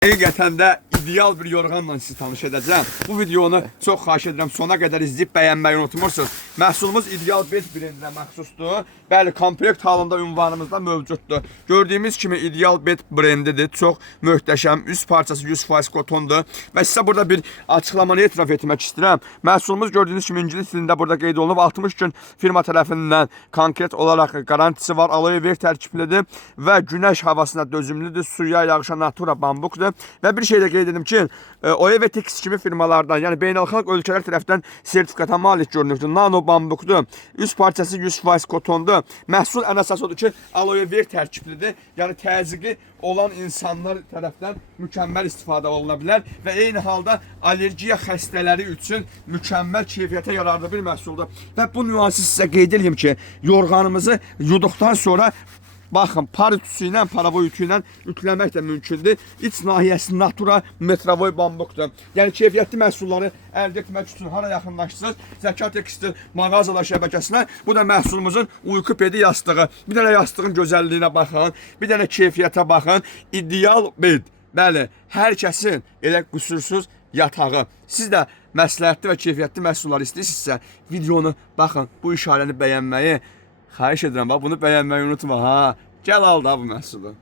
Həqiqətən də ideal bir yorğanla sizi tanış edəcəm. Bu videonu çox xahiş edirəm sona qədər izləyib bəyənməyi unutmursunuz. Məhsulumuz ideal bed brendinə məxsusdur. Bəli, komplekt halında ünvanımızda mövcuddur. Gördüyümüz kimi ideal bed brendidir. Çox möhtəşəm, üst parçası 100% kotondur. Və sizə burada bir açıqlamanı etiraf etmək istəyirəm. Məhsulumuz gördüyünüz kimi ingilis dilində burada qeyd olunub. 60 gün firma tərəfindən konkret olaraq garantisi var. Aloe ver tərkiblidir və günəş havasına dözümlüdür. Suya, yağışa natura bambukdur. Və bir şey də qeyd edim ki, OEVTX kimi firmalardan, yəni beynəlxalq ölkələr tərəfindən sertifikata malik görünübdür. Nano bambukdur. Üst parçası 100% kotondur. Məhsul ən əsas odur ki, aloe ver tərkiblidir. Yəni təzyiqi olan insanlar tərəfindən mükəmməl istifadə oluna bilər və eyni halda allergiya xəstələri üçün mükəmməl keyfiyyətə yararlı bir məhsuldur. Və bu nüansı sizə qeyd edeyim ki, yorğanımızı yuduqdan sonra baxın, par ütüsü ilə, paravoy ütü ilə ütüləmək də mümkündür. İç nahiyəsi natura metravoy bambukdur. Yəni keyfiyyətli məhsulları əldə etmək üçün hara yaxınlaşırsınız? Zəka Tekstil mağazalar şəbəkəsinə. Bu da məhsulumuzun uyku pedi yastığı. Bir dənə yastığın gözəlliyinə baxın, bir dənə keyfiyyətə baxın. İdeal bed. Bəli, hər kəsin elə qüsursuz yatağı. Siz də məsləhətli və keyfiyyətli məhsullar istəyirsinizsə, videonu baxın, bu işarəni bəyənməyi xahiş edirəm, bunu bəyənməyi unutma ha. Gəl al da bu məhsulu.